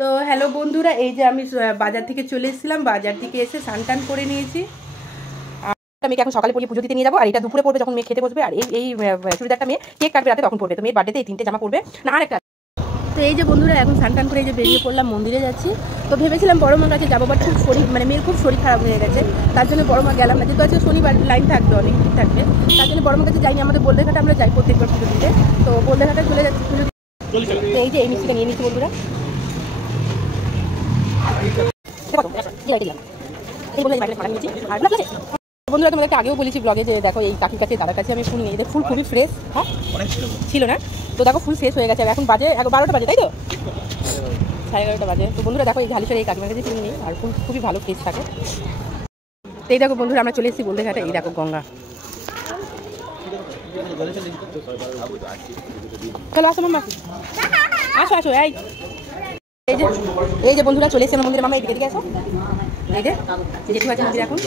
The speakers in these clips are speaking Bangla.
তো হ্যালো বন্ধুরা, এই যে আমি বাজার থেকে চলে এসেছিলাম। বাজার থেকে এসে স্নান করে নিয়েছি। মেয়েকে এখন সকালে পরিয়ে পুজো দিতে নিয়ে যাবো, আর এটা দুপুরে পড়বে যখন মেয়ে খেতে বসবে। আর এই চুড়িদারটা মেয়ে কেক কাটবে রাতে তখন পড়বে। তো মেয়ের বার্থডেতে এই 3টে জামা পড়বে না, আর একটা। তো এই যে বন্ধুরা এখন স্নান করে এই যে বেরিয়ে পড়লাম, মন্দিরে যাচ্ছি। তো ভেবেছিলাম বড় মার কাছে যাবো, বাট খুব শরীর মেয়ের খুব শরীর খারাপ হয়ে গেছে। তার জন্য বড় মা গেলাম না, যেহেতু আজকে শনিবার লাইন থাকবে, অনেক ঠিক থাকবে। তার জন্য বড় মার কাছে যাইনি। আমাদের বলদেঘাটে আমরা যাই প্রত্যেকবার পুজো দিতে। তো বলদেঘাটে চলে যাচ্ছি পুজো দিতে। তো এই যে এই মিষ্টিটা নিয়ে নিচ্ছি বন্ধুরা। বন্ধুরা তোমাদেরকে আগেও বলেছি ব্লগে যে দেখো এই কাকির কাছে দাদার কাছে আমি ফুল নিই। এদের ফুল খুবই ফ্রেশ। হ্যাঁ ছিল না তো, দেখো ফুল শেষ হয়ে গেছে। এখন বাজে 12টা বাজে, তাই তো 11:30 বাজে। তো বন্ধুরা দেখো এই ঝালিশার এই কাকিমার কাছে ফুল নিই, আর ফুল খুবই ভালো ফ্রেশ থাকে। তো এই দেখো বন্ধুরা আমরা চলে এসেছি বলদেঘাটে। এই দেখো গঙ্গা। চলো আসো মাম্মা, আসো আসো। এই যে বন্ধুরা চলে এসেছে আমার মন্দিরে। মামা এদিকে এদিকে আসো। এই যে জেঠু আছে মন্দিরে এখন।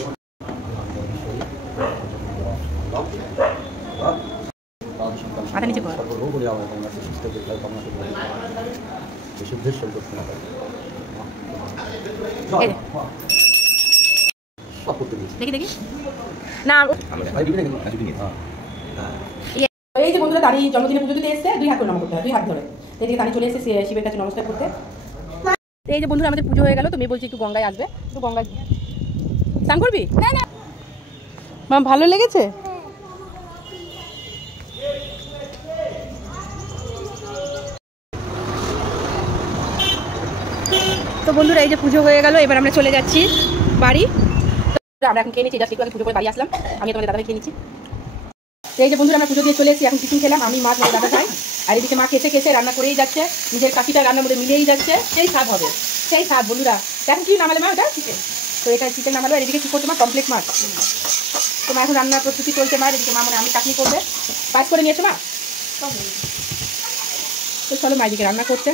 মাথা নিচে কর। দেখি দেখি না। এই যে বন্ধুরা তারই জন্মদিনে পুজো দিতে এসছে, 2 হাত করে নমস্কার করতে হয়, 2 হাত ধরে। এদিকে তারই চলে এসেছে শিবের কাছে নমস্কার করতে। এই যে বন্ধুরা আমাদের পুজো হয়ে গেল। তো মেয়ে বলছি একটু গঙ্গায় আসবে, একটু গঙ্গায় স্নান করবি। না না মা, ভালো লেগেছে। তো বন্ধুরা এই যে পুজো হয়ে গেল, এবার আমরা চলে যাচ্ছি বাড়ি। আমরা এখন খেয়ে নিচ্ছি, জাস্ট একটু আগে পুজো করে বাড়ি আসলাম। আমি তোমাদের দাদাকে খেয়ে নিচ্ছি। এই যে বন্ধুরা আমরা পুজো দিয়ে চলে এসেছি, এখন টিফিন খেলাম। আমি মা তোমাদের দাদা খাই। আর এদিকে মা খেতে রান্না করেই যাচ্ছে, নিজের কাশিটা রান্নার মধ্যে মিলেই যাচ্ছে। সেই স্বাদ হবে, সেই স্বাদ। বন্ধুরা এখন কি নামালে মা? ওটা চিকেন। তো এটা চিকেন নামালো। আর এদিকে কী করছে মা? কমপ্লেট মাছ। তো মা এখন রান্নার প্রস্তুতি চলছে। মা এদিকে মা আমি চাটনি করবে। পাস করে নিয়েছো মা? তো চলো মা এদিকে রান্না করছে।